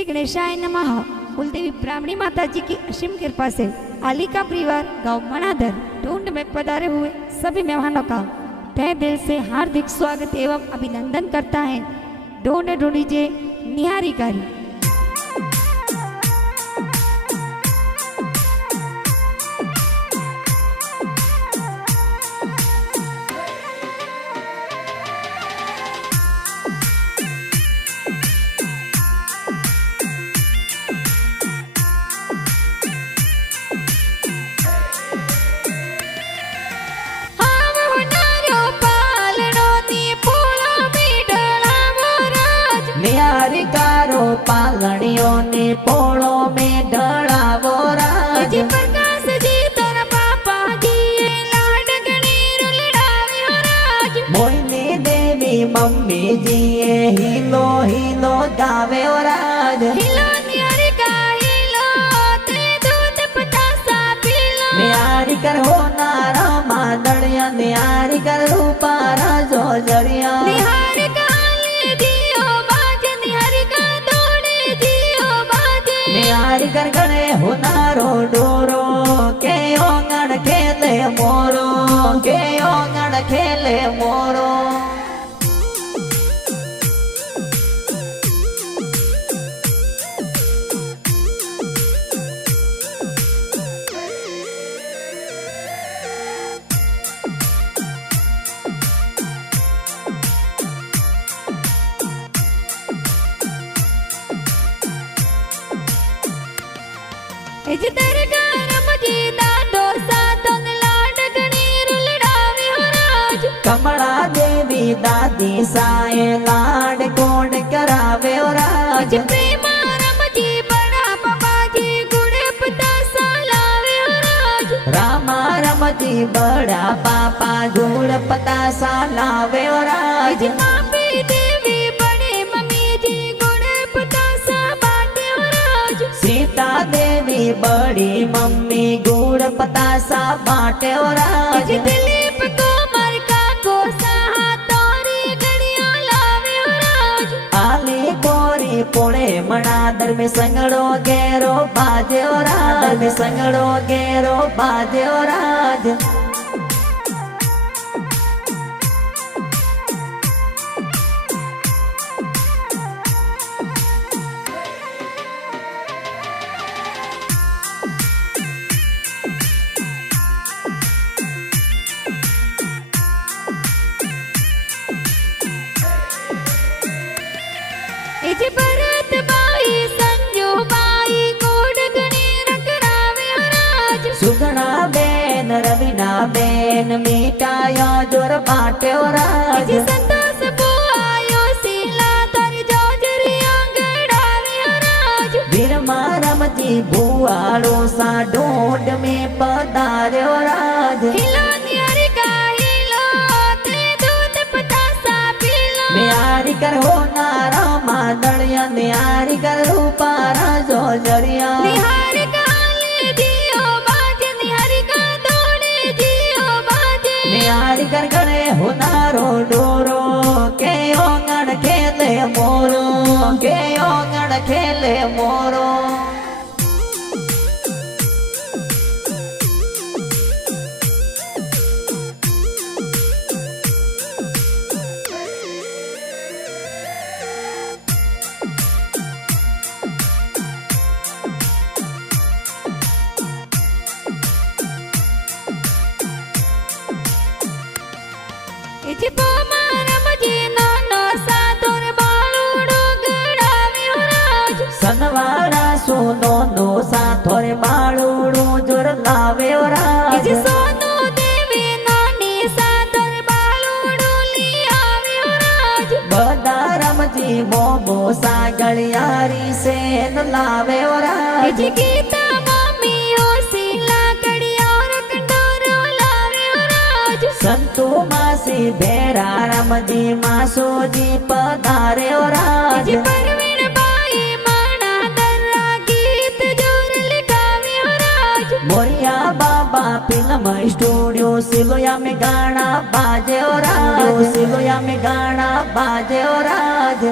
श्री गणेशाय नमः। कुलदेवी ब्राह्मणी माता जी की असीम कृपा से आलिका परिवार गांव मनाधर ढूंढ में पधारे हुए सभी मेहमानों का तहे दिल से हार्दिक स्वागत एवं अभिनंदन करता है ढूंढ ढूंढीजे निहारी कारी। निहारिकारो पालड़ियों ने पोड़ो में ढड़ावो राज। प्रकाश जी तेरा पापा जी लाडकनी रुलड़ावे राज। मोहिनी देवी मम्मी जी हिलो हिलो गावे राज। हिलो निहारिका हिलो ते दूध पतासा पीलो। निहारिकर हो नारा मादड़िया निहारिकर रूपारा जो जड़िया। निहारिका ले दियो बाजे निहारिका दौड़े दियो बाजे। निहारिकर गणे हो नारो डोरो के ओंगण खेले मोरो के ओंगण खेले मोरो। कमला देवी दादी साए लाड कोड करावे राज। रामा रमजी बड़ा पापा गुड़ पतासा लावे राज। सीता देवी बड़ी मम्मी गुड़ पतासा बाटे राज। दिलीप कुमार का गोसा तोरी गड़िया लावे राज। आली गोरी पुणे मणादर में संगड़ो गेरो बाजे राज। में संगड़ो गेरो बाजे राज। भरत बाई संजू बाई गोड़ गणी रखरावे राज। सुगना बेन रवीना बेन मिटायो जोर बाटे राज। संतोष बुआयो सीला तर जोजरिया गड़ावे राज। वीरमा रमजी बुआड़ो सा ढूंढ में पधारे राज। हिलो निहारिका हिलो ते दूध पतासा पीलो। निहारिकर हो नारा मादड़िया निहारिकर रूपारा जो जड़िया। निहारिका ले दियो बाजे निहारिका दौड़े दियो बाजे। निहारिकर गणे हो नारो डोरो के ओंगण खेले मोरो के ओंगण खेले मोरो। सनवाड़ा सोनो नो सा थोरे बाळूड़ू जोर लावे राज। सोनो देवी नानी सा थोरे बाळूड़ू लियावे राज। बदारम जी मोमो सा गलियारी से न लावे राज। गीता मम्मी हो सीला कड़ियार कंडोरो लावे राज। संतू मासी भेरा राम जी मासो जी पधारे राज। परवीन बाई माना दर्रा गीत जोर लिखावे राज। मोरिया बाबा फिल्म स्टूडियो सिलोया में गाना बाजे राज। सिलोया में गाना बाजे राज।